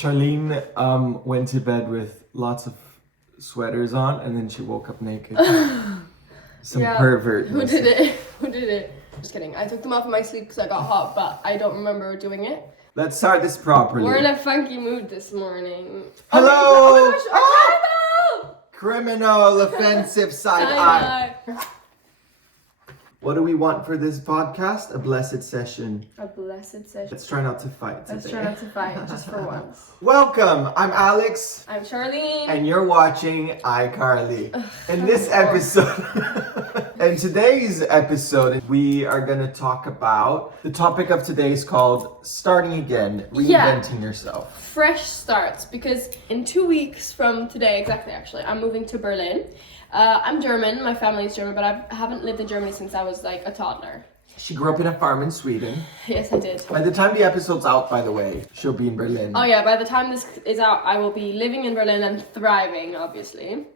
Charlene went to bed with lots of sweaters on, and then she woke up naked. Some pervert. Who did it? Who did it? Just kidding. I took them off in my sleep because I got hot, but I don't remember doing it. Let's start this properly. We're in a funky mood this morning. Hello! Oh my gosh, Criminal offensive side eye. What do we want for this podcast? A blessed session. A blessed session. Let's try not to fight today. Let's try not to fight, just for once. Welcome, I'm Alex. I'm Charlene. And you're watching iCarly. In this episode, in today's episode, we are going to talk about, the topic of today is called Starting Again, Reinventing Yourself. Fresh starts, because in 2 weeks from today, exactly actually, I'm moving to Berlin. I'm German, my family is German, but I haven't lived in Germany since I was like a toddler. She grew up in a farm in Sweden. Yes, I did. By the time the episode's out, by the way, she'll be in Berlin. Oh yeah, by the time this is out, I will be living in Berlin and thriving, obviously.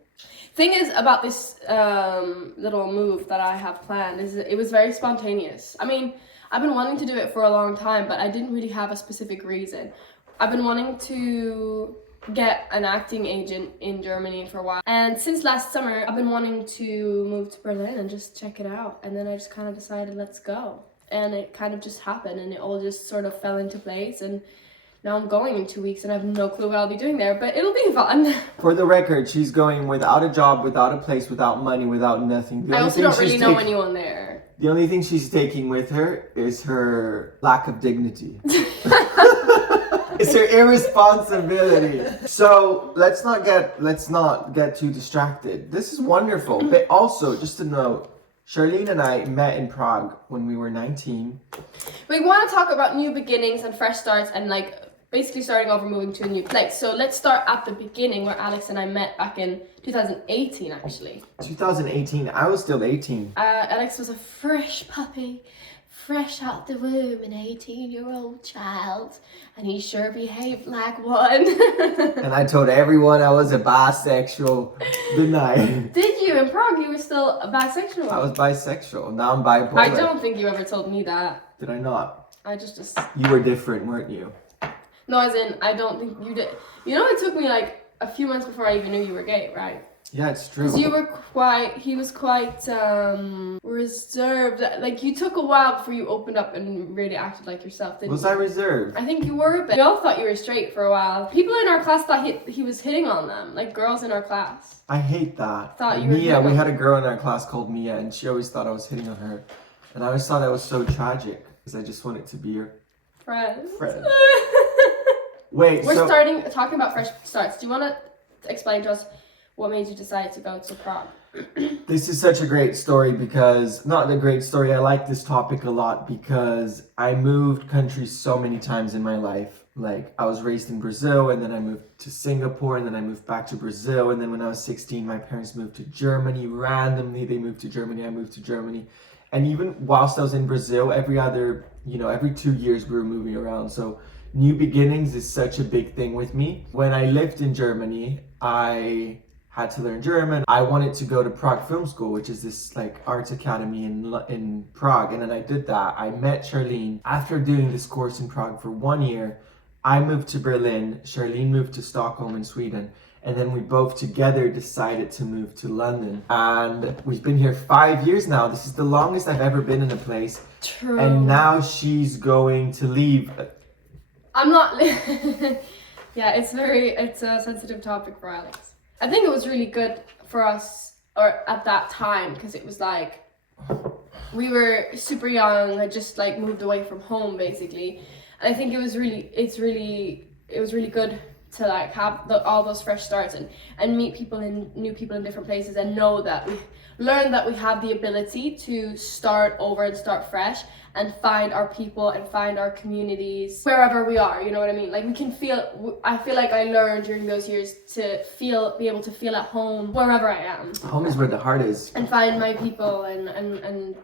Thing is about this little move that I have planned is it was very spontaneous. I mean, I've been wanting to do it for a long time, but I didn't really have a specific reason. I've been wanting to get an acting agent in Germany for a while, and since last summer I've been wanting to move to Berlin and just check it out, and then I just kind of decided let's go, and it kind of just happened, and it all just sort of fell into place, and now I'm going in 2 weeks and I have no clue what I'll be doing there, but it'll be fun. For the record, she's going without a job, without a place, without money, without nothing. I also don't really know anyone there. The only thing she's taking with her is her lack of dignity. It's her irresponsibility. So let's not get too distracted. This is wonderful. But also, just to note, Charlene and I met in Prague when we were 19. We want to talk about new beginnings and fresh starts and like basically starting over, moving to a new place. So let's start at the beginning where Alex and I met back in 2018 actually. 2018, I was still 18. Alex was a fresh puppy. Fresh out the womb, an 18-year-old child, and he sure behaved like one. And I told everyone I was a bisexual, didn't I? Did you? In Prague, you were still a bisexual? I was bisexual. Now I'm bipolar. I don't think you ever told me that. Did I not? I just... You were different, weren't you? No, as in, I don't think you did. You know, it took me like a few months before I even knew you were gay, right? Yeah, it's true. Because he was quite reserved. Like, you took a while before you opened up and really acted like yourself, didn't you? Was I reserved? I think you were, but we all thought you were straight for a while. People in our class thought he was hitting on them, like girls in our class. I hate that. Thought you were Mia, we had a girl in our class called Mia, and she always thought I was hitting on her. And I always thought that was so tragic, because I just wanted to be your friend. Wait, We're talking about fresh starts. Do you want to explain to us what made you decide to go to Prague? This is such a great story because, not a great story, I like this topic a lot because I moved countries so many times in my life. Like, I was raised in Brazil, and then I moved to Singapore, and then I moved back to Brazil, and then when I was 16, my parents moved to Germany. Randomly, they moved to Germany, I moved to Germany. And even whilst I was in Brazil, every 2 years we were moving around. So new beginnings is such a big thing with me. When I lived in Germany, I had to learn German. I wanted to go to Prague Film School, which is this like arts academy in Prague. And then I did that. I met Charlene. After doing this course in Prague for 1 year, I moved to Berlin. Charlene moved to Stockholm in Sweden. And then we both together decided to move to London. And we've been here 5 years now. This is the longest I've ever been in a place. True. And now she's going to leave. I'm not... Yeah, it's a sensitive topic for Alex. I think it was really good for us, or at that time, because it was like we were super young, had just like moved away from home basically, and I think it was really good to like have all those fresh starts and meet new people in different places and know that we learn that we have the ability to start over and start fresh and find our people and find our communities wherever we are, you know what I mean? Like I feel like I learned during those years to be able to feel at home wherever I am. Home is where the heart is. And find my people and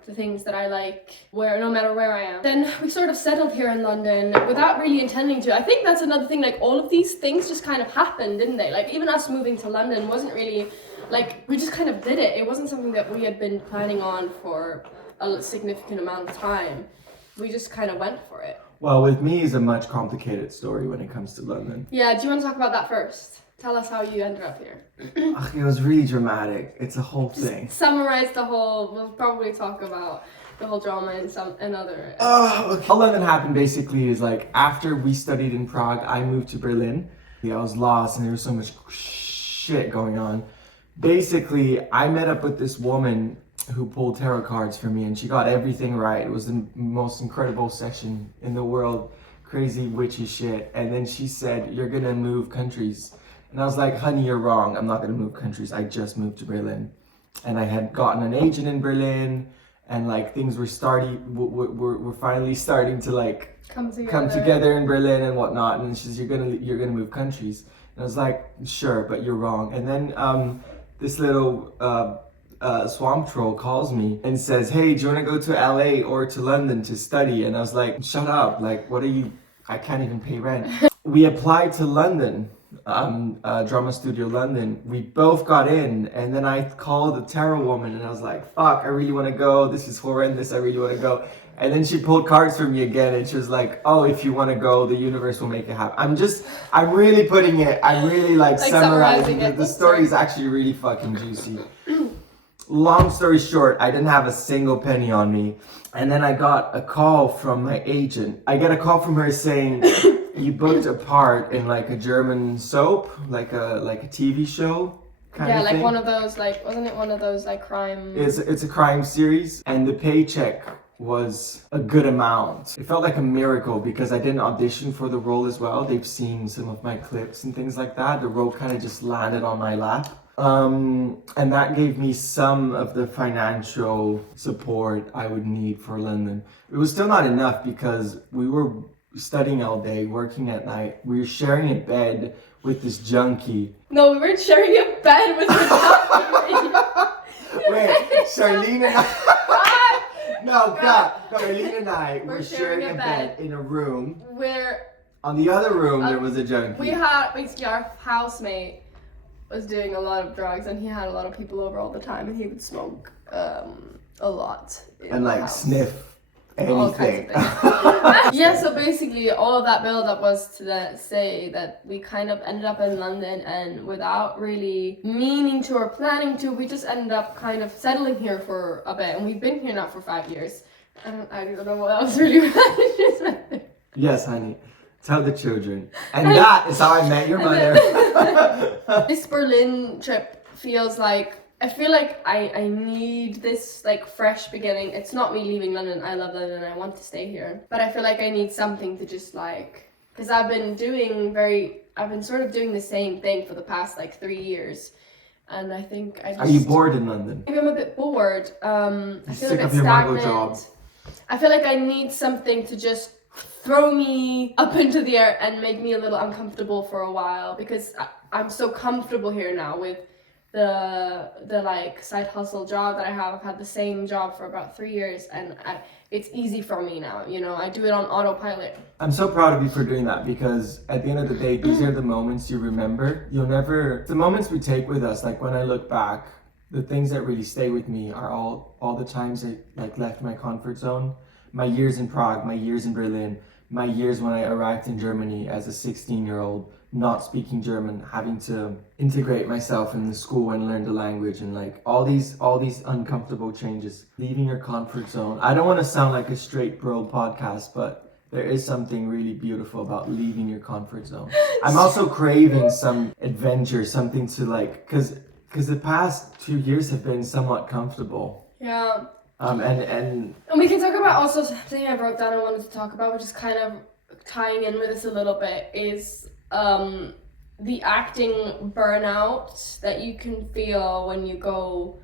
the things that I like, no matter where I am. Then we sort of settled here in London without really intending to. I think that's another thing, like all of these things just kind of happened, didn't they? Like even us moving to London wasn't really, like we just kind of did it. It wasn't something that we had been planning on for a significant amount of time. We just kind of went for it. Well, with me is a much complicated story when it comes to London. Yeah, do you want to talk about that first? Tell us how you ended up here. Ugh, it was really dramatic. It's a whole thing. Summarize the whole. We'll probably talk about the whole drama in another. Okay. How London happened basically is like after we studied in Prague, I moved to Berlin. Yeah, I was lost and there was so much shit going on. Basically, I met up with this woman who pulled tarot cards for me and she got everything right. It was the most incredible session in the world. Crazy witchy shit. And then she said, "You're gonna move countries." And I was like, "Honey, you're wrong. I'm not gonna move countries. I just moved to Berlin." And I had gotten an agent in Berlin and like things were we're finally starting to like come together in Berlin and whatnot. And she says, you're gonna move countries. And I was like, "Sure, but you're wrong." And then this little swamp troll calls me and says, "Hey, do you want to go to LA or to London to study?" And I was like, "Shut up, like what are you, I can't even pay rent." We applied to London, Drama Studio London. We both got in and then I called the tarot woman and I was like, "Fuck, I really want to go, this is horrendous, I really want to go." And then she pulled cards for me again and she was like, "Oh, if you want to go, the universe will make it happen." I'm really like summarizing it. The story is actually really fucking juicy. Long story short, I didn't have a single penny on me. And then I got a call from my agent. I get a call from her saying, "You booked a part in like a German soap, like a TV show kind of thing." Like one of those, like, wasn't it one of those like crime? It's a crime series and the paycheck was a good amount. It felt like a miracle because I didn't audition for the role as well. They've seen some of my clips and things like that. The role kind of just landed on my lap. And that gave me some of the financial support I would need for London. It was still not enough because we were studying all day, working at night. We were sharing a bed with this junkie. No, we weren't sharing a bed with the junkie. Wait, Charlene and I... No, God. Charlene and I were sharing a bed in a room. Where... On the other room, there was a junkie. We had, basically, our housemate was doing a lot of drugs and he had a lot of people over all the time and he would smoke a lot. And like sniff anything. Yeah, so basically all of that build up was to say that we kind of ended up in London and without really meaning to or planning to, we just ended up kind of settling here for a bit and we've been here now for 5 years. I don't know what else really matters. Yes, honey. Tell the children. And that is how I met your mother. This Berlin trip feels like, I feel like I need this like fresh beginning. It's not me leaving London. I love London. I want to stay here. But I feel like I need something to just like, because I've been sort of doing the same thing for the past like 3 years. And I think I just... Are you bored in London? Maybe I'm a bit bored. I feel sick a bit of your stagnant. job. I feel like I need something to just throw me up into the air and make me a little uncomfortable for a while because I'm so comfortable here now with the like side hustle job that I have. I've had the same job for about 3 years and it's easy for me now, you know, I do it on autopilot. I'm so proud of you for doing that because at the end of the day, these are the moments you remember. The moments we take with us, like when I look back, the things that really stay with me are all the times I like left my comfort zone. My years in Prague, my years in Berlin, my years when I arrived in Germany as a 16-year-old, not speaking German, having to integrate myself in the school and learn the language and like all these uncomfortable changes, leaving your comfort zone. I don't want to sound like a straight bro podcast, but there is something really beautiful about leaving your comfort zone. I'm also craving some adventure, something to like, because the past 2 years have been somewhat comfortable. Yeah. And we can talk about also something I wrote down I wanted to talk about, which is kind of tying in with this a little bit, is the acting burnout that you can feel when you go,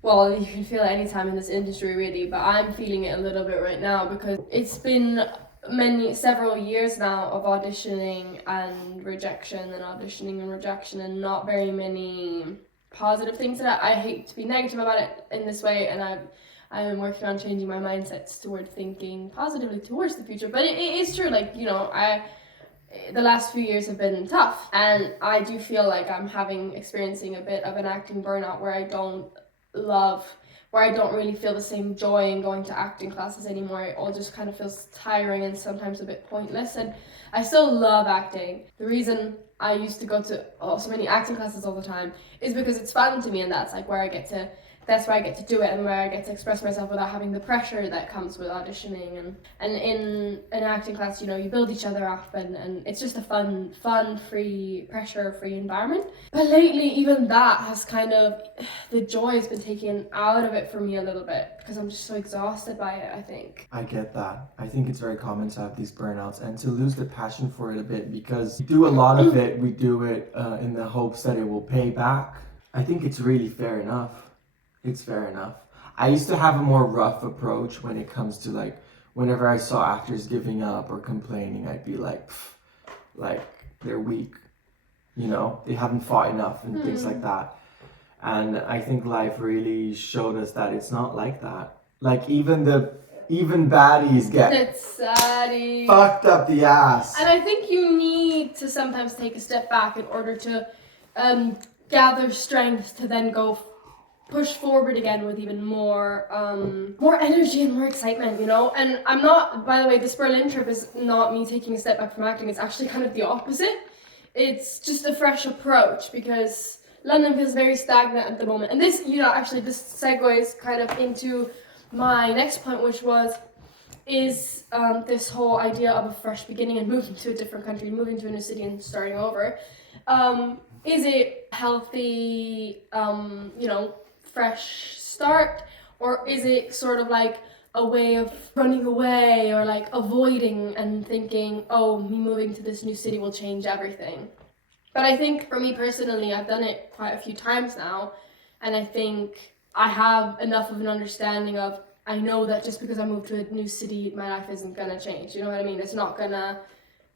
well, you can feel it anytime in this industry really, but I'm feeling it a little bit right now because it's been several years now of auditioning and rejection and not very many positive things that I hate to be negative about it in this way, and I'm working on changing my mindsets toward thinking positively towards the future. But it is true, like, you know, the last few years have been tough, and I do feel like I'm experiencing a bit of an acting burnout where I don't love where I don't really feel the same joy in going to acting classes anymore. It all just kind of feels tiring and sometimes a bit pointless. And I still love acting. The reason I used to go to so many acting classes all the time is because it's fun to me, and that's like where I get to do it and where I get to express myself without having the pressure that comes with auditioning. And in an acting class, you know, you build each other up, and it's just a fun, free, pressure-free environment. But lately, even that has kind of, the joy has been taken out of it for me a little bit because I'm just so exhausted by it, I think. I get that. I think it's very common to have these burnouts and to lose the passion for it a bit, because we do a lot of it, we do it in the hopes that it will pay back. I think it's really fair enough. It's fair enough. I used to have a more rough approach when it comes to like, whenever I saw actors giving up or complaining, I'd be like, they're weak, you know, they haven't fought enough and things like that. And I think life really showed us that it's not like that. Like even baddies get fucked up the ass. And I think you need to sometimes take a step back in order to gather strength to then go push forward again with even more energy and more excitement, you know. And I'm not, by the way, this Berlin trip is not me taking a step back from acting. It's actually kind of the opposite. It's just a fresh approach, because London feels very stagnant at the moment. And this, you know, actually this segues kind of into my next point, which is this whole idea of a fresh beginning and moving to a different country, moving to a new city and starting over. Is it healthy, you know, fresh start, or is it sort of like a way of running away or like avoiding and thinking, oh, me moving to this new city will change everything? But I think for me personally, I've done it quite a few times now, and I think I have enough of an understanding of, I know that just because I moved to a new city, my life isn't gonna change, you know what I mean? It's not gonna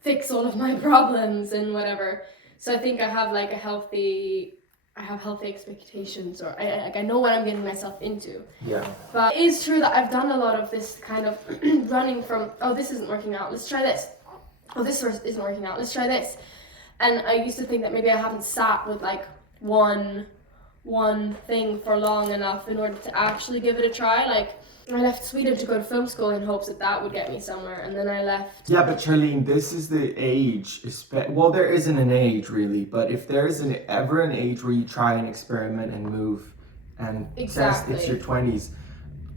fix all of my problems and whatever. So I think I have like healthy expectations, or I know what I'm getting myself into. Yeah. But it is true that I've done a lot of this kind of running from, oh, this isn't working out, let's try this. Oh, this isn't working out, let's try this. And I used to think that maybe I haven't sat with like one thing for long enough in order to actually give it a try. Like, I left Sweden to go to film school in hopes that that would get me somewhere, and then I left. Yeah, but Charlene, this is the age. Well, there isn't an age really, but if there is ever an age where you try and experiment and move and test, it's your 20s.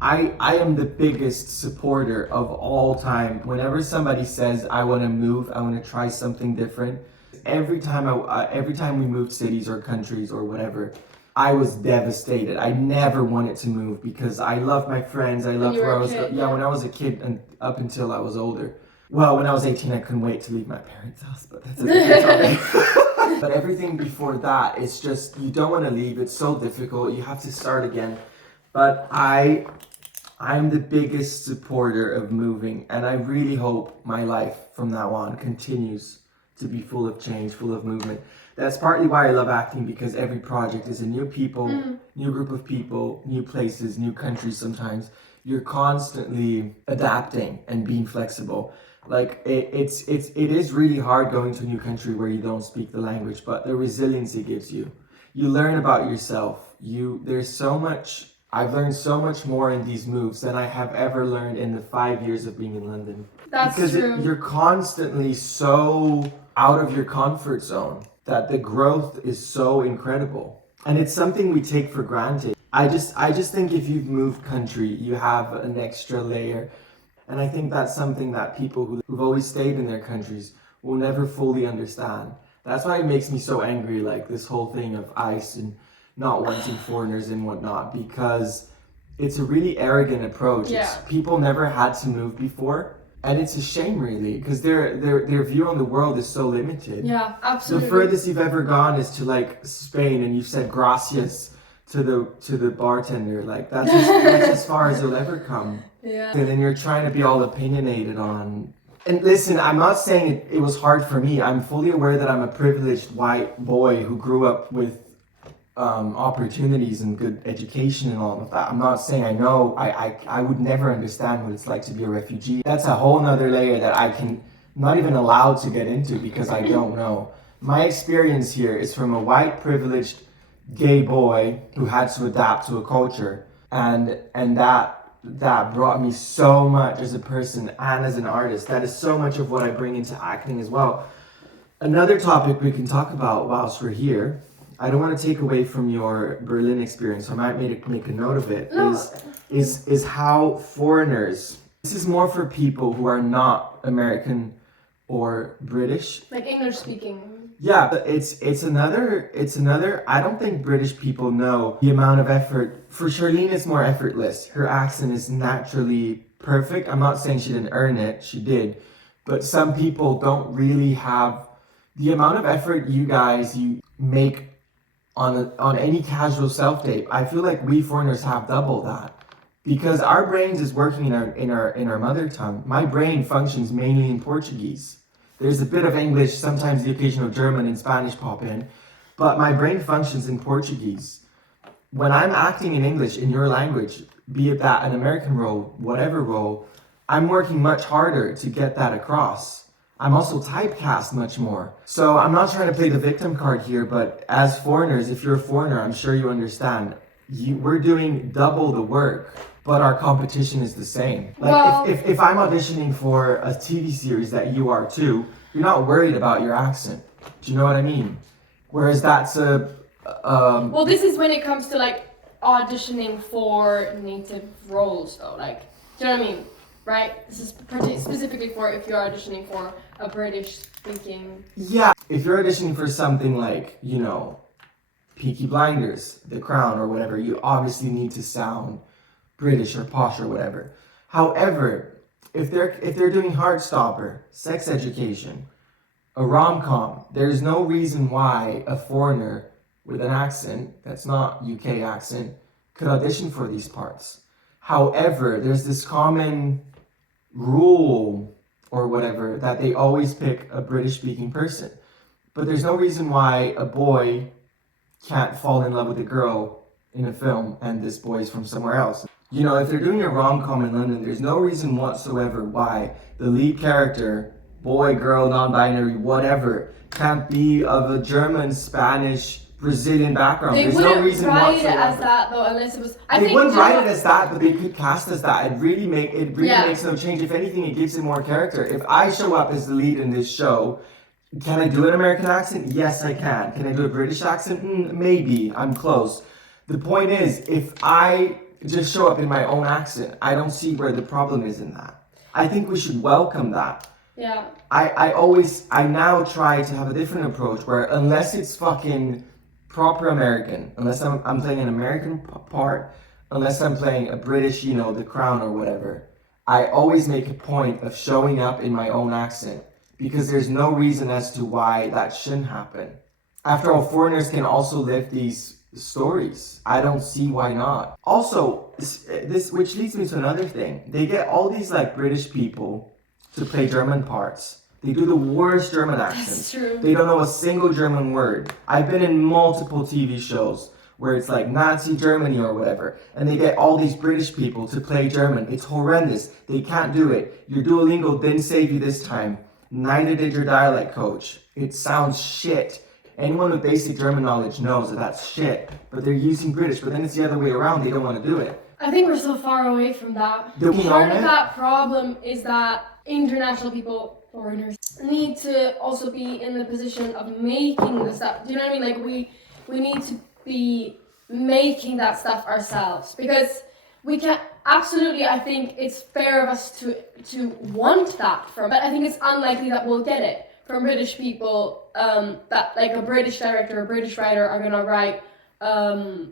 I am the biggest supporter of all time. Whenever somebody says, I want to move, I want to try something different, every time we moved cities or countries or whatever, I was devastated. I never wanted to move because I loved my friends. I loved where I was going. Yeah, when I was a kid and up until I was older. Well, when I was 18, I couldn't wait to leave my parents' house, but that's a different topic. But everything before that, it's just, you don't want to leave. It's so difficult. You have to start again. But I'm the biggest supporter of moving, and I really hope my life from now on continues to be full of change, full of movement. That's partly why I love acting, because every project is a new people, new group of people, new places, new countries sometimes. You're constantly adapting and being flexible. Like it is really hard going to a new country where you don't speak the language, but the resilience it gives you. You learn about yourself. There's so much, I've learned so much more in these moves than I have ever learned in the 5 years of being in London. That's because true. You're constantly so out of your comfort zone that the growth is so incredible. And it's something we take for granted. I just think if you've moved country, you have an extra layer. And I think that's something that people who've always stayed in their countries will never fully understand. That's why it makes me so angry, like this whole thing of ICE and not wanting foreigners and whatnot, because it's a really arrogant approach. Yeah. People never had to move before. And it's a shame, really, because their view on the world is so limited. Yeah, absolutely. The furthest you've ever gone is to like Spain, and you've said gracias to the bartender. Like that's as far as you'll ever come. Yeah. And then you're trying to be all opinionated on. And listen, I'm not saying it was hard for me. I'm fully aware that I'm a privileged white boy who grew up with opportunities and good education and all of that. I'm not saying I know. I would never understand what it's like to be a refugee. That's a whole nother layer that I'm not even allowed to get into because I don't know. My experience here is from a white privileged gay boy who had to adapt to a culture. and that brought me so much as a person and as an artist. That is so much of what I bring into acting as well. Another topic we can talk about whilst we're here, I don't want to take away from your Berlin experience, so I might make a note of it, No. is how foreigners, this is more for people who are not American or British. Like English speaking. Yeah, but it's another I don't think British people know the amount of effort. For Charlene, it's more effortless. Her accent is naturally perfect. I'm not saying she didn't earn it, she did. But some people don't really have the amount of effort you make on any casual self-tape. I feel like we foreigners have double that. Because our brains is working in our mother tongue. My brain functions mainly in Portuguese. There's a bit of English, sometimes the occasional German and Spanish pop in, but my brain functions in Portuguese. When I'm acting in English in your language, be it that an American role, whatever role, I'm working much harder to get that across. I'm also typecast much more. So I'm not trying to play the victim card here, but as foreigners, if you're a foreigner, I'm sure you understand, we're doing double the work. But our competition is the same. Like, Well, if I'm auditioning for a TV series that you are too, you're not worried about your accent. Do you know what I mean? Whereas that's well, this is when it comes to like auditioning for native roles, though. Like, do you know what I mean? Right? This is specifically for if you're auditioning for a British speaking. yeah. If you're auditioning for something like, you know, Peaky Blinders, The Crown, or whatever, you obviously need to sound British or posh or whatever. However, if they're doing Heartstopper, Sex Education, a rom-com, there's no reason why a foreigner with an accent that's not UK accent could audition for these parts. However, there's this common rule or whatever that they always pick a British speaking person. But there's no reason why a boy can't fall in love with a girl in a film and this boy is from somewhere else. You know, if they're doing a rom-com in London, there's no reason whatsoever why the lead character, boy, girl, non-binary, whatever, can't be of a German, Spanish, Brazilian background. They There's wouldn't no reason write whatsoever. it as that though, unless it was. I They think wouldn't you know write what? it as that, but they could cast as that. It really Yeah. makes no change. If anything, it gives it more character. If I show up as the lead in this show, can I do an American accent? Yes, I can. Can I do a British accent? Maybe. I'm close. The point is, if I just show up in my own accent, I don't see where the problem is in that. I think we should welcome that. Yeah. I now try to have a different approach where unless it's fucking proper American, unless I'm playing an American part, unless I'm playing a British, you know, The Crown or whatever, I always make a point of showing up in my own accent because there's no reason as to why that shouldn't happen. After all, foreigners can also live these stories. I don't see why not. Also, this which leads me to another thing. They get all these like British people to play German parts. They do the worst German accents. That's true. They don't know a single German word. I've been in multiple TV shows where it's like Nazi Germany or whatever, and they get all these British people to play German. It's horrendous. They can't do it. Your Duolingo didn't save you this time. Neither did your dialect coach. It sounds shit. Anyone with basic German knowledge knows that that's shit, but they're using British, but then it's the other way around. They don't want to do it. I think we're so far away from that. Do we Part own of it? that problem is that international people, foreigners, need to also be in the position of making the stuff. Do you know what I mean? Like we need to be making that stuff ourselves because we can absolutely. I think it's fair of us to want that from, but I think it's unlikely that we'll get it from British people. That like a British director, a British writer are gonna write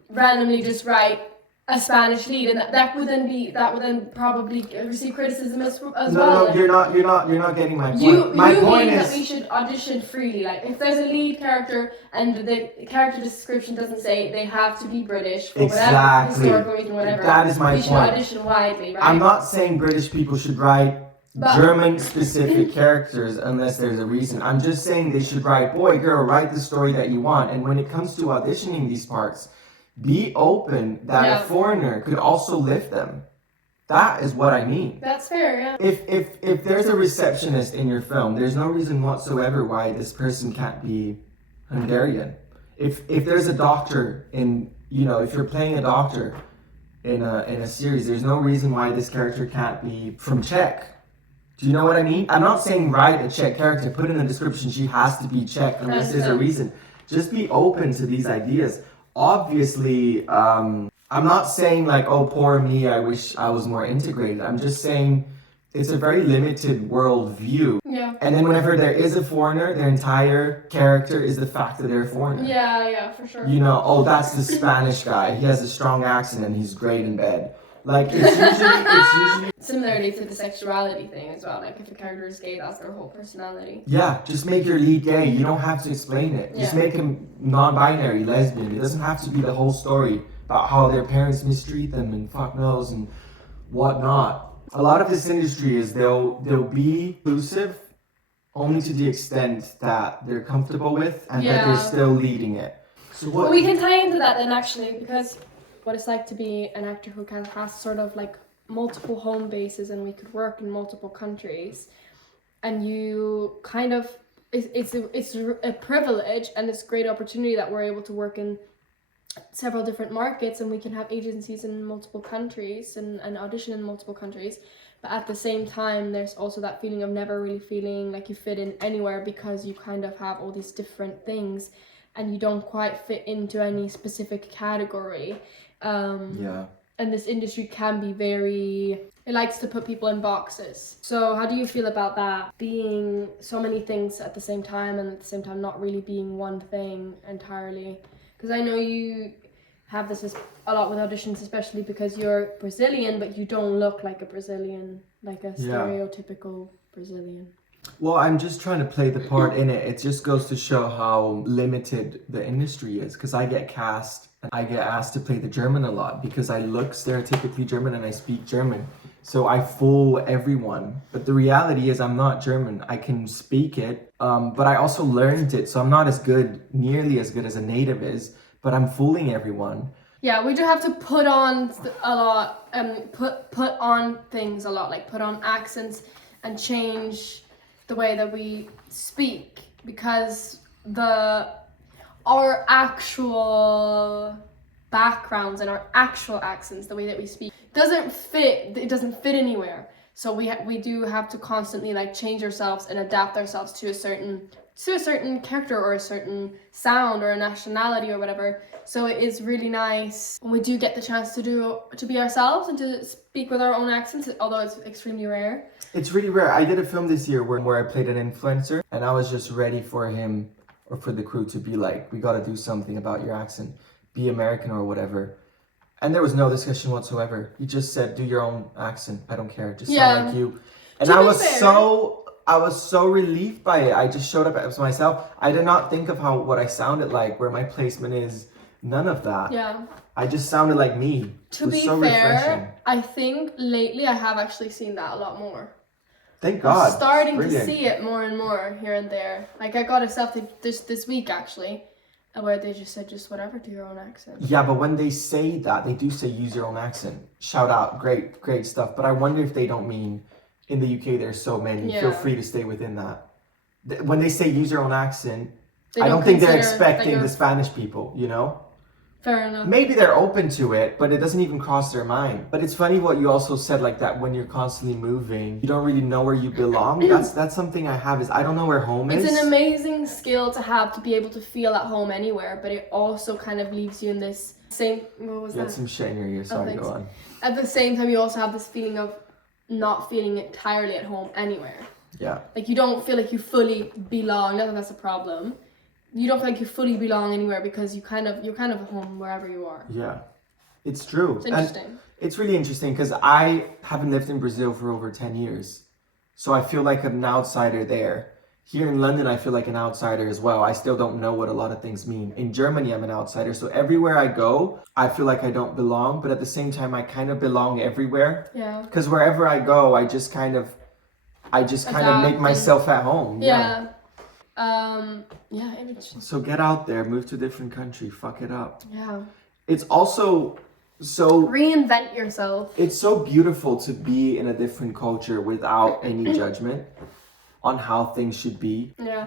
randomly just write a Spanish lead, and that would then probably receive criticism as well. No, you're not getting my point. You My mean point that is, we should audition freely? Like, if there's a lead character and the character description doesn't say they have to be British for whatever Exactly. historical reason, whatever, that is my we should point. audition widely, right? I'm not saying British people should write But- German-specific characters unless there's a reason. I'm just saying they should write, boy, girl, write the story that you want. And when it comes to auditioning these parts, be open that Yeah. a foreigner could also lift them. That is what I mean. That's fair, yeah. If there's a receptionist in your film, there's no reason whatsoever why this person can't be Hungarian. If there's a doctor in, you know, if you're playing a doctor in a series. There's no reason why this character can't be from Czech. Do you know what I mean? I'm not saying write a Czech character, put in the description she has to be Czech unless there's a reason. Just be open to these ideas. Obviously, I'm not saying like, oh, poor me, I wish I was more integrated. I'm just saying it's a very limited world view. Yeah. And then whenever there is a foreigner, their entire character is the fact that they're a foreigner. Yeah, for sure. You know, oh, that's the Spanish guy. He has a strong accent and he's great in bed. Like, it's usually... Similarly to the sexuality thing as well. Like, if a character is gay, that's their whole personality. Yeah, just make your lead gay. You don't have to explain it. Just make him non-binary, lesbian. It doesn't have to be the whole story about how their parents mistreat them and fuck knows and whatnot. A lot of this industry is they'll be inclusive only to the extent that they're comfortable with and that they're still leading it. So what... Well, we can tie into that then actually, because what it's like to be an actor who kind of has sort of like multiple home bases and we could work in multiple countries, and you kind of it's a privilege and it's a great opportunity that we're able to work in several different markets and we can have agencies in multiple countries and audition in multiple countries. But at the same time, there's also that feeling of never really feeling like you fit in anywhere because you kind of have all these different things and you don't quite fit into any specific category. And this industry can be it likes to put people in boxes. So how do you feel about that? Being so many things at the same time and at the same time not really being one thing entirely? Because I know you have this a lot with auditions, especially because you're Brazilian, but you don't look like a Brazilian, like a stereotypical Brazilian. Well, I'm just trying to play the part in it. It just goes to show how limited the industry is. Because I get cast and I get asked to play the German a lot because I look stereotypically German and I speak German. So I fool everyone. But the reality is I'm not German. I can speak it, but I also learned it. So I'm not nearly as good as a native is, but I'm fooling everyone. Yeah, we do have to put on a lot, put on things a lot, like put on accents and change the way that we speak, because our actual backgrounds and our actual accents, the way that we speak, doesn't fit anywhere. So we do have to constantly like change ourselves and adapt ourselves to a certain character or a certain sound or a nationality or whatever. So it is really nice when we do get the chance to be ourselves and to speak with our own accents, although it's extremely rare. It's really rare. I did a film this year where I played an influencer and I was just ready for him or for the crew to be like, we got to do something about your accent, be American or whatever. And there was no discussion whatsoever. He just said, do your own accent. I don't care. Just sound like you. And I was so relieved by it. I just showed up as myself. I did not think of what I sounded like, where my placement is. None of that. Yeah. I just sounded like me. To be fair, I think lately I have actually seen that a lot more. Thank God. I'm starting to see it more and more here and there. Like I got a self this week actually, where they just said just whatever, do your own accent. Yeah, but when they say that, they do say use your own accent. Shout out, great stuff. But I wonder if they don't mean in the UK there's so many. Feel free to stay within that. When they say use your own accent, I don't think they're expecting the Spanish people, you know? Fair enough. Maybe they're open to it, but it doesn't even cross their mind. But it's funny what you also said, like that when you're constantly moving, you don't really know where you belong. That's something I have is I don't know where home is. It's an amazing skill to have to be able to feel at home anywhere, but it also kind of leaves you in this same... What was that? You had some shit in your ear, sorry, go on. At the same time, you also have this feeling of not feeling entirely at home anywhere. Yeah. Like you don't feel like you fully belong. Not that that's a problem. You don't feel like you fully belong anywhere because you're kind of home wherever you are. Yeah, it's true. It's interesting. And it's really interesting because I haven't lived in Brazil for over 10 years. So I feel like an outsider there. Here in London, I feel like an outsider as well. I still don't know what a lot of things mean. In Germany, I'm an outsider. So everywhere I go, I feel like I don't belong. But at the same time, I kind of belong everywhere. Yeah. Because wherever I go, I just kind of make myself at home. Yeah. So get out there, move to a different country, fuck it up. Yeah. It's also so reinvent yourself. It's so beautiful to be in a different culture without any judgment on how things should be. Yeah.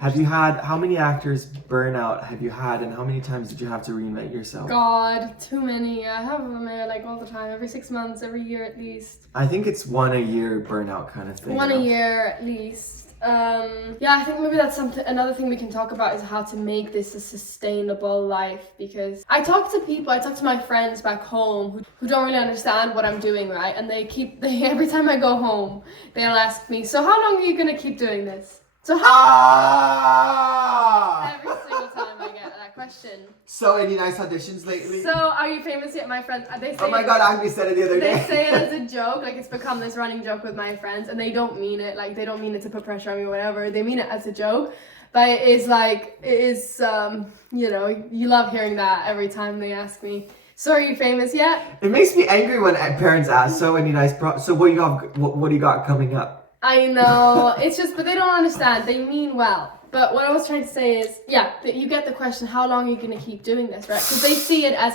Have you had, how many actors burnout have you had, and how many times did you have to reinvent yourself? God, too many. I have them like all the time, every 6 months, every year at least. I think it's 1 a year burnout kind of thing. One a year at least. Yeah, I think maybe that's another thing we can talk about is how to make this a sustainable life, because I talk to my friends back home who don't really understand what I'm doing, right? And they every time I go home, they'll ask me, so how long are you gonna keep doing this? So every single time I get that question. So any nice auditions lately? So are you famous yet? My friends, they say, oh my god, Agni said it the other day. they say it as a joke, like it's become this running joke with my friends, and they don't mean it, like they don't mean it to put pressure on me or whatever, they mean it as a joke, but it is you know, you love hearing that every time they ask me, so are you famous yet? It makes me angry when parents ask, so any nice so what do you got coming up? I know, it's just, but they don't understand, they mean well. But what I was trying to say is, yeah, that you get the question, how long are you going to keep doing this, right? Because they see it as,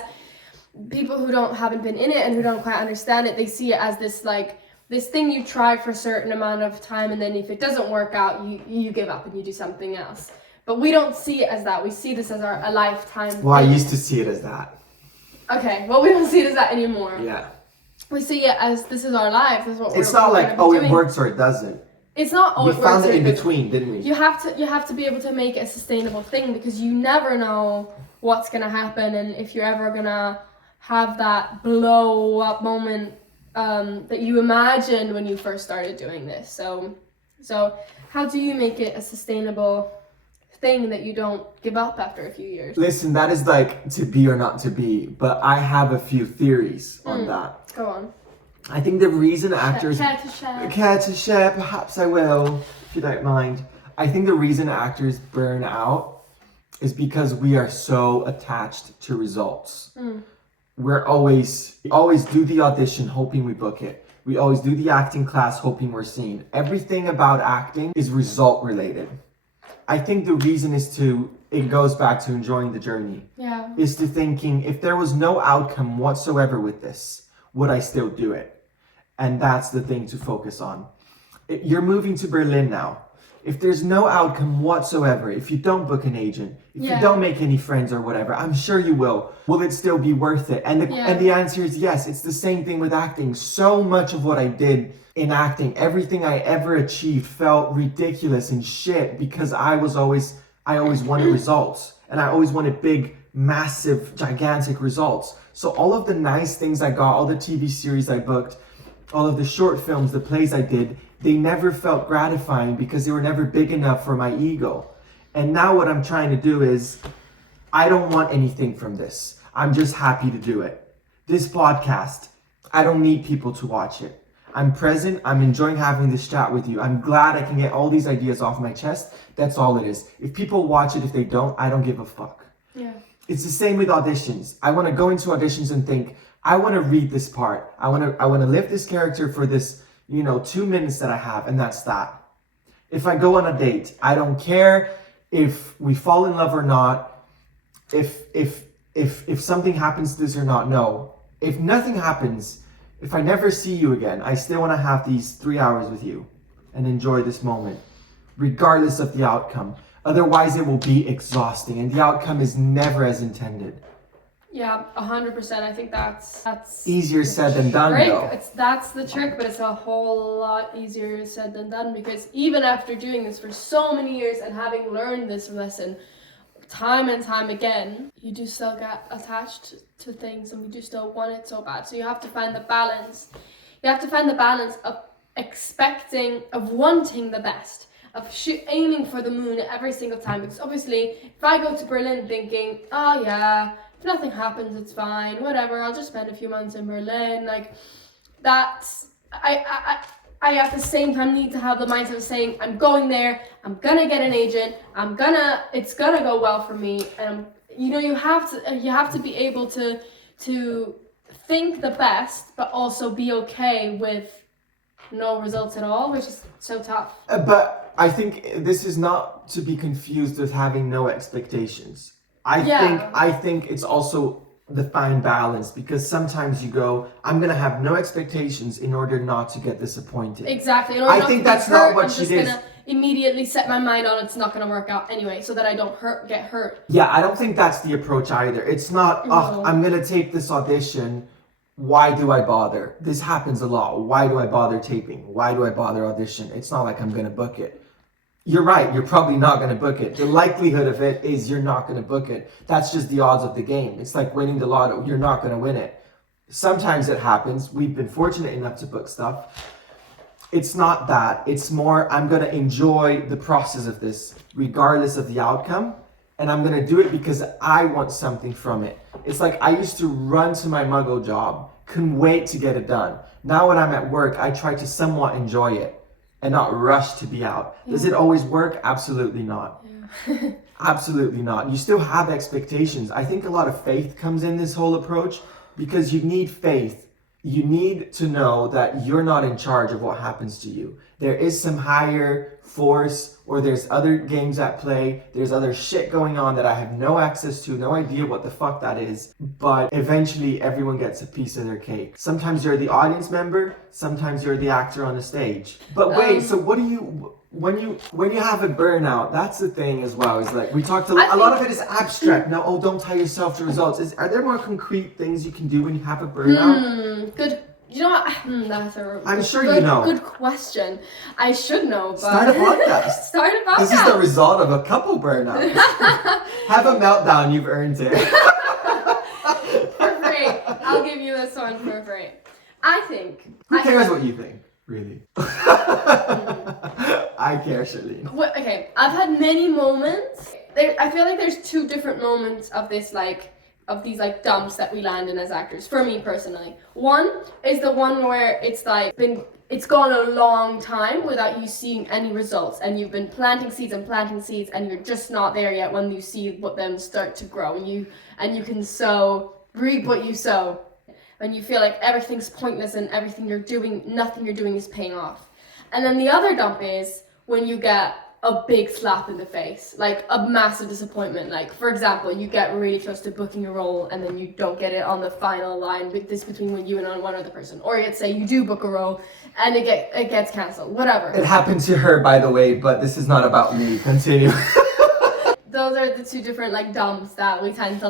people who haven't been in it and who don't quite understand it, they see it as this thing you try for a certain amount of time, and then if it doesn't work out, you give up and you do something else. But we don't see it as that. We see this as a lifetime Well, thing. I used to see it as that. Okay, well, we don't see it as that anymore. Yeah. We see it as, this is our life, this is what It's not like, doing. it works or it doesn't. It's not we found it in between, didn't we? You have to be able to make it a sustainable thing, because you never know what's gonna happen, and if you're ever gonna have that blow up moment that you imagined when you first started doing this. So how do you make it a sustainable thing that you don't give up after a few years? Listen, that is like to be or not to be, but I have a few theories on that. Go on. I think the reason actors Care to share, perhaps I will, if you don't mind. I think the reason actors burn out is because we are so attached to results. We're always do the audition hoping we book it. We always do the acting class hoping we're seen. Everything about acting is result related. I think the reason it goes back to enjoying the journey. Yeah. Is to thinking, if there was no outcome whatsoever with this, would I still do it? And that's the thing to focus on. You're moving to Berlin now. If there's no outcome whatsoever, if you don't book an agent, if you don't make any friends or whatever, I'm sure you will it still be worth it? And the answer is yes. It's the same thing with acting. So much of what I did in acting, everything I ever achieved felt ridiculous and shit, because I always wanted results, and I always wanted big, massive, gigantic results. So all of the nice things I got, all the TV series I booked, all of the short films, the plays I did, they never felt gratifying because they were never big enough for my ego. And now what I'm trying to do is, I don't want anything from this. I'm just happy to do it. This podcast, I don't need people to watch it. I'm present. I'm enjoying having this chat with you. I'm glad I can get all these ideas off my chest. That's all it is. If people watch it, if they don't, I don't give a fuck. Yeah. It's the same with auditions. I want to go into auditions and think, I want to read this part. I want to live this character for this, 2 minutes that I have, and that's that. If I go on a date, I don't care if we fall in love or not, if something happens to this or not. No. If nothing happens, if I never see you again, I still want to have these 3 hours with you and enjoy this moment, regardless of the outcome. Otherwise, it will be exhausting, and the outcome is never as intended. Yeah, 100%. I think that's easier said than done, though. That's the trick, but it's a whole lot easier said than done, because even after doing this for so many years and having learned this lesson time and time again, you do still get attached to things, and you do still want it so bad. So you have to find the balance. You have to find the balance of of wanting the best, of aiming for the moon every single time. Because obviously, if I go to Berlin thinking, oh yeah, if nothing happens, it's fine, whatever, I'll just spend a few months in Berlin, like, that's, I at the same time need to have the mindset of saying, I'm going there, I'm gonna get an agent, it's gonna go well for me, and you have to be able to think the best, but also be okay with no results at all, which is so tough. But I think this is not to be confused with having no expectations. I think it's also the fine balance, because sometimes you go, I'm gonna have no expectations in order not to get disappointed. Exactly. I think that's not what she did. immediately set my mind on it's not going to work out anyway, so that I don't get hurt. Yeah, I don't think that's the approach either. It's not, oh, I'm gonna tape this audition. Why do I bother? This happens a lot. Why do I bother taping? Why do I bother audition? It's not like I'm gonna book it. You're right, you're probably not gonna book it. The likelihood of it is you're not gonna book it. That's just the odds of the game. It's like winning the lotto. You're not gonna win it. Sometimes it happens. We've been fortunate enough to book stuff. It's not that. It's more, I'm gonna enjoy the process of this, regardless of the outcome. And I'm gonna do it because I want something from it. It's like I used to run to my muggle job, couldn't wait to get it done. Now when I'm at work, I try to somewhat enjoy it and not rush to be out. Yeah. Does it always work? Absolutely not. Yeah. Absolutely not. You still have expectations. I think a lot of faith comes in this whole approach because you need faith. You need to know that you're not in charge of what happens to you. There is some higher force, or there's other games at play, there's other shit going on that I have no access to, no idea what the fuck that is, but eventually everyone gets a piece of their cake. Sometimes you're the audience member, sometimes you're the actor on the stage. But wait, so what do you, when you have a burnout, that's the thing as well, is like, we talked a lot of it is abstract. Now, don't tie yourself to results. Are there more concrete things you can do when you have a burnout? Good. You know what? That's I'm sure you know. Good question. I should know, but... Start a podcast. Start a podcast. This is the result of a couple burnouts. Have a meltdown, you've earned it. For free. I'll give you this one for free. I think... Who cares what you think, really? I care, Charlene. Well, okay, I've had many moments. I feel like there's two different moments of this, like... of these like dumps that we land in as actors, for me personally. One is the one where it's like it's gone a long time without you seeing any results, and you've been planting seeds and you're just not there yet when you see what them start to grow, and you can reap what you sow, and you feel like everything's pointless and nothing you're doing is paying off. And then the other dump is when you get a big slap in the face, like a massive disappointment. Like, for example, you get really close to booking a role and then you don't get it on the final line between you and one other person. Or let's say you do book a role and it gets cancelled, whatever. It happened to her, by the way, but this is not about me. Continue. Those are the two different like dumps that we tend to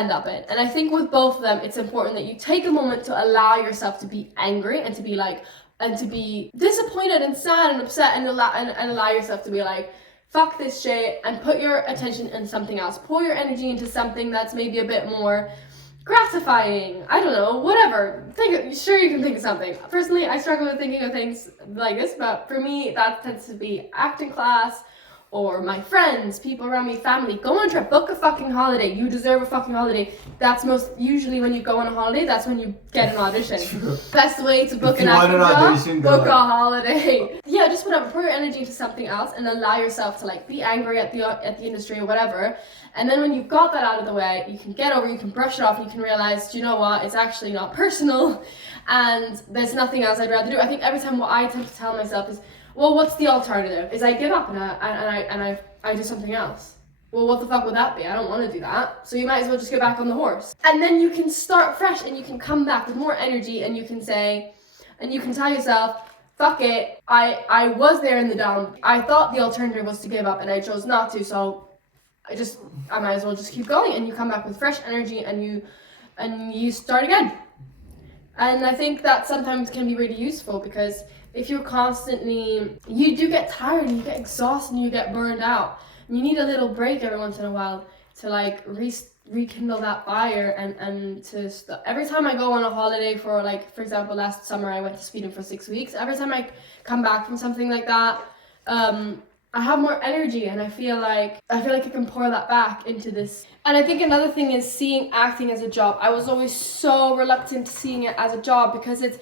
end up in. And I think with both of them, it's important that you take a moment to allow yourself to be angry and to be like, and to be disappointed and sad and upset, and allow yourself to be like, fuck this shit, and put your attention in something else. Pour your energy into something that's maybe a bit more gratifying. I don't know, whatever. Sure, you can think of something. Personally, I struggle with thinking of things like this, but for me, that tends to be acting class, or my friends, people around me, family. Go on a trip, book a fucking holiday. You deserve a fucking holiday. That's usually when you go on a holiday, that's when you get an audition. Best way to book an acting job, book a holiday. Yeah, just whatever. Put your energy into something else and allow yourself to like be angry at the industry or whatever. And then when you've got that out of the way, you can you can brush it off, and you can realize, do you know what? It's actually not personal, and there's nothing else I'd rather do. I think every time what I tend to tell myself is, well, what's the alternative? Is I give up and I do something else. Well, what the fuck would that be? I don't want to do that. So you might as well just get back on the horse. And then you can start fresh, and you can come back with more energy, and you can tell yourself, fuck it, I was there in the dump. I thought the alternative was to give up, and I chose not to, so I might as well just keep going. And you come back with fresh energy, and you start again. And I think that sometimes can be really useful, because if you're constantly, you do get tired, and you get exhausted, and you get burned out. And you need a little break every once in a while to like rekindle that fire, and to every time I go on a holiday for example, last summer I went to Sweden for 6 weeks. Every time I come back from something like that, I have more energy, and I feel like I can pour that back into this. And I think another thing is seeing acting as a job. I was always so reluctant to seeing it as a job, because it's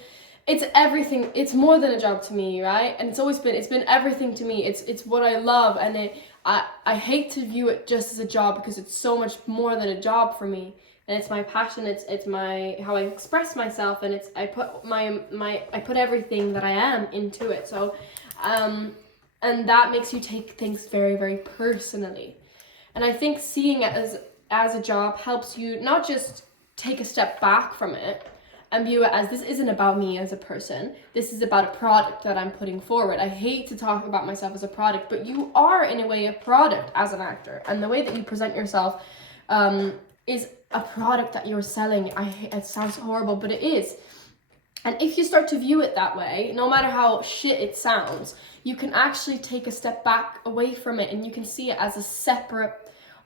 everything. It's more than a job to me, right? And it's been everything to me. It's what I love, and I hate to view it just as a job, because it's so much more than a job for me. And it's my passion. It's my how I express myself, and I put everything that I am into it. So, and that makes you take things very, very personally. And I think seeing it as a job helps you not just take a step back from it, and view it as this isn't about me as a person. This is about a product that I'm putting forward. I hate to talk about myself as a product, but you are in a way a product as an actor, and the way that you present yourself is a product that you're selling. It sounds horrible, but it is. And if you start to view it that way, no matter how shit it sounds, you can actually take a step back away from it, and you can see it as a separate,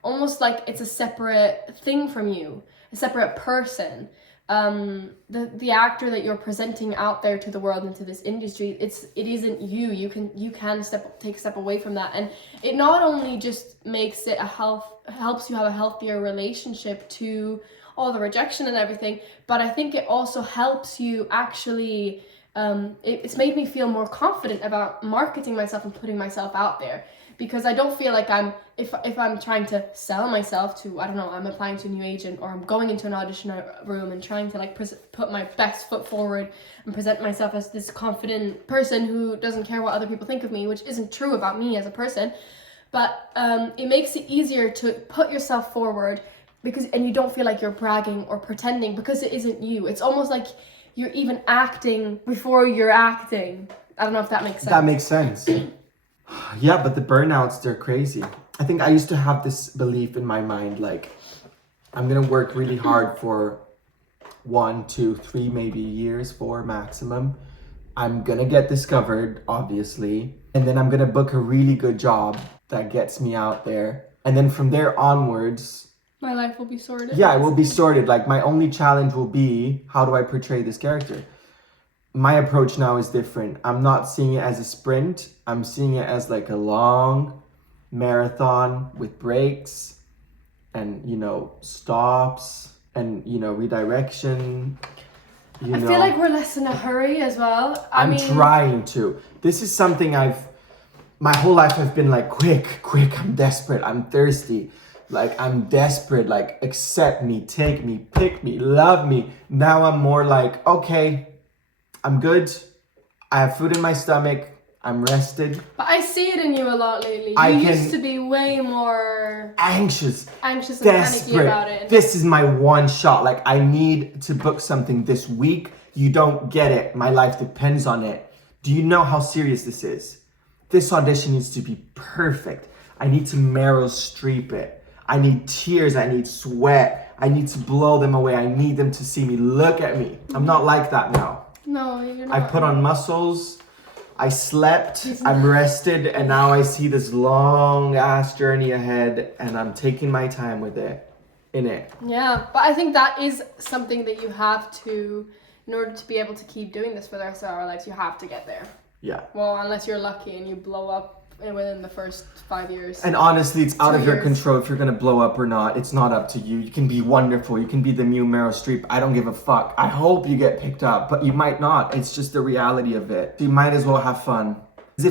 almost like it's a separate thing from you, a separate person. The actor that you're presenting out there to the world and to this industry, it isn't you. You can take a step away from that, and it not only just makes it helps you have a healthier relationship to all the rejection and everything, but I think it also helps you actually. It's made me feel more confident about marketing myself and putting myself out there, because I don't feel like if I'm trying to sell myself to, I don't know, I'm applying to a new agent, or I'm going into an audition room and trying to like put my best foot forward and present myself as this confident person who doesn't care what other people think of me, which isn't true about me as a person, but it makes it easier to put yourself forward, and you don't feel like you're bragging or pretending, because it isn't you. It's almost like you're even acting before you're acting. I don't know if that makes sense. That makes sense. Yeah, but the burnouts, they're crazy. I think I used to have this belief in my mind, like, I'm gonna work really hard for 1, 2, 3, maybe years, 4 maximum. I'm gonna get discovered, obviously. And then I'm gonna book a really good job that gets me out there. And then from there onwards, my life will be sorted. Yeah, it will be sorted. Like, my only challenge will be, how do I portray this character? My approach now is different. I'm not seeing it as a sprint. I'm seeing it as like a long marathon with breaks and, stops and, redirection. I feel like we're less in a hurry as well. I'm trying to. This is something my whole life I've been like, quick, I'm desperate, I'm thirsty. Like, I'm desperate, like, accept me, take me, pick me, love me. Now I'm more like, okay, I'm good. I have food in my stomach. I'm rested. But I see it in you a lot lately. You used to be way more anxious and desperate. panicky about it. This is my one shot. Like, I need to book something this week. You don't get it. My life depends on it. Do you know how serious this is? This audition needs to be perfect. I need to Meryl Streep it. I need tears, I need sweat, I need to blow them away, I need them to see me, look at me. I'm not like that now. No, you're not. I put on muscles, I slept, I'm rested, and now I see this long ass journey ahead, and I'm taking my time with it, in it. Yeah, but I think that is something that you have to, in order to be able to keep doing this for the rest of our lives, you have to get there. Yeah. Well, unless you're lucky and you blow up within the first 5 years. And honestly, it's out of your years. control if you're gonna blow up or not. It's not up to you. You can be wonderful. You can be the new Meryl Streep. I don't give a fuck. I hope you get picked up, but you might not. It's just the reality of it. You might as well have fun.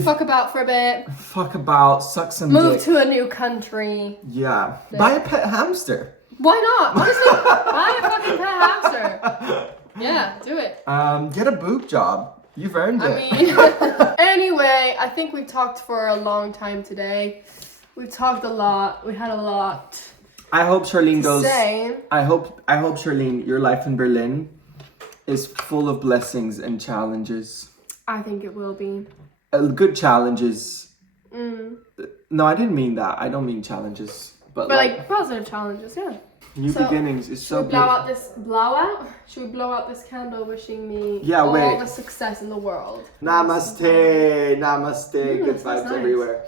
Fuck about for a bit. Fuck about, suck some Move dick. to a new country. Yeah. Buy a pet hamster. Why not? Honestly, buy a fucking pet hamster. Yeah, do it. Get a boob job. You've earned it. I mean, anyway, I think we've talked for a long time today. We've talked a lot. We had a lot. I hope Charlene goes. Say. I hope Charlene, your life in Berlin is full of blessings and challenges. I think it will be. Good challenges. No, I didn't mean that. I don't mean challenges, but like positive challenges. Yeah. New beginnings is so good. Should we blow out this candle wishing me all the success in the world? Namaste. Namaste. Good vibes nice. everywhere.